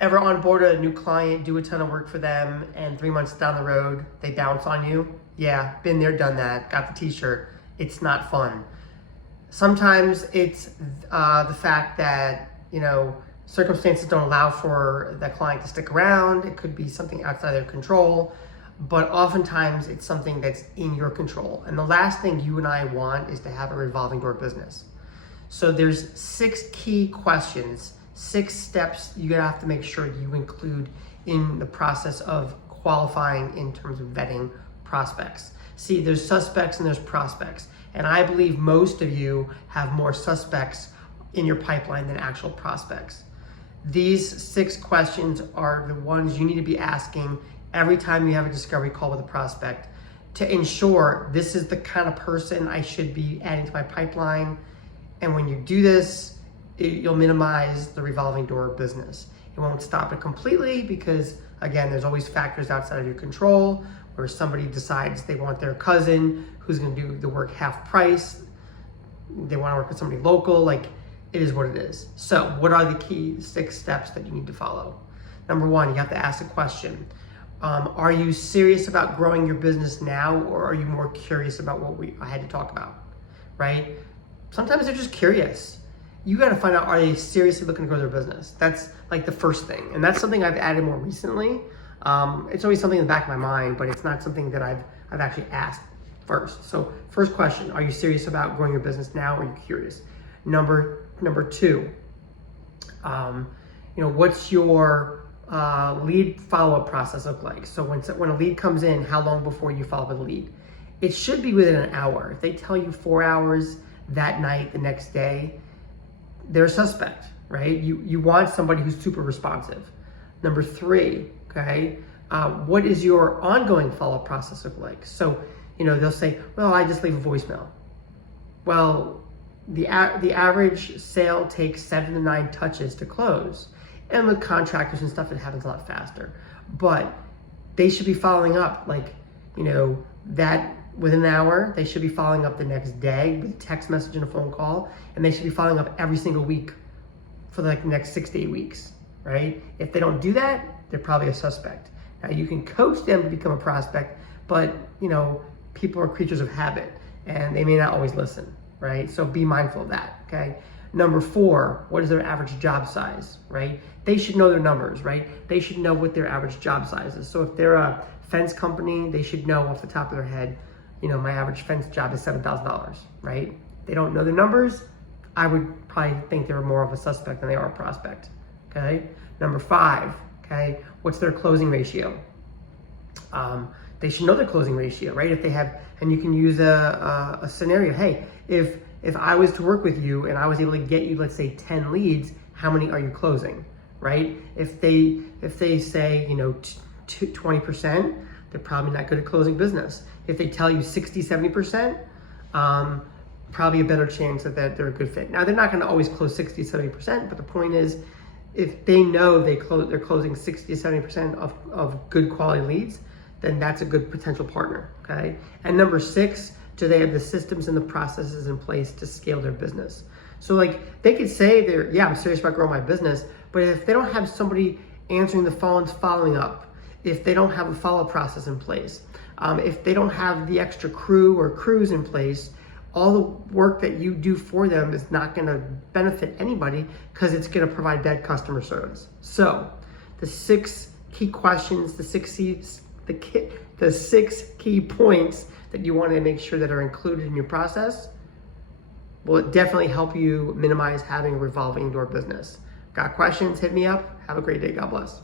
Ever onboard a new client, do a ton of work for them, and 3 months down the road, they bounce on you? Yeah, been there, done that, got the t-shirt. It's not fun. Sometimes it's the fact that, circumstances don't allow for the client to stick around. It could be something outside their control, but oftentimes it's something that's in your control. And the last thing you and I want is to have a revolving door business. So there's 6 key questions, 6 steps you have to make sure you include in the process of qualifying in terms of vetting prospects. See, there's suspects and there's prospects. And I believe most of you have more suspects in your pipeline than actual prospects. These 6 questions are the ones you need to be asking every time you have a discovery call with a prospect to ensure this is the kind of person I should be adding to my pipeline. And when you do this, you'll minimize the revolving door business. It won't stop it completely because, again, there's always factors outside of your control where somebody decides they want their cousin who's going to do the work half price. They want to work with somebody local. Like, it is what it is. So what are the key 6 steps that you need to follow? Number 1, you have to ask a question. Are you serious about growing your business now, or are you more curious about what I had to talk about, right? Sometimes they're just curious. You got to find out, are they seriously looking to grow their business? That's like the first thing. And that's something I've added more recently. It's always something in the back of my mind, but it's not something that I've actually asked first. So first question, are you serious about growing your business now, or are you curious? Number 2, what's your lead follow-up process look like? So when a lead comes in, how long before you follow up with a lead? It should be within an hour. If they tell you 4 hours that night, the next day, they're a suspect, right? You want somebody who's super responsive. Number 3, okay, what is your ongoing follow-up process look like? So, they'll say, well, I just leave a voicemail. Well, the average sale takes 7 to 9 touches to close. And with contractors and stuff, it happens a lot faster. But they should be following up, that within an hour. They should be following up the next day with a text message and a phone call. And they should be following up every single week for the next 6 to 8 weeks, right? If they don't do that, they're probably a suspect. Now, you can coach them to become a prospect, but, people are creatures of habit, and they may not always listen, right? So be mindful of that, okay? Number 4, what is their average job size, right? They should know their numbers, right? They should know what their average job size is. So if they're a fence company, they should know off the top of their head, my average fence job is $7,000, right? They don't know their numbers, I would probably think they're more of a suspect than they are a prospect, okay? Number 5, okay, what's their closing ratio? They should know their closing ratio, right? If they have, and you can use a scenario. Hey, if I was to work with you and I was able to get you, let's say 10 leads, how many are you closing, right? If they say, 20%, they're probably not good at closing business. If they tell you 60, 70%, probably a better chance that they're a good fit. Now, they're not going to always close 60, 70%, but the point is, if they know they're closing 60 to 70% of good quality leads, then that's a good potential partner, okay? And number 6, do they have the systems and the processes in place to scale their business? So they could say I'm serious about growing my business, but if they don't have somebody answering the phones, following up, if they don't have a follow-up process in place, if they don't have the extra crew or crews in place, all the work that you do for them is not gonna benefit anybody because it's gonna provide bad customer service. So the 6 key questions, the 6 key points that you want to make sure that are included in your process will definitely help you minimize having a revolving door business. Got questions? Hit me up. Have a great day. God bless.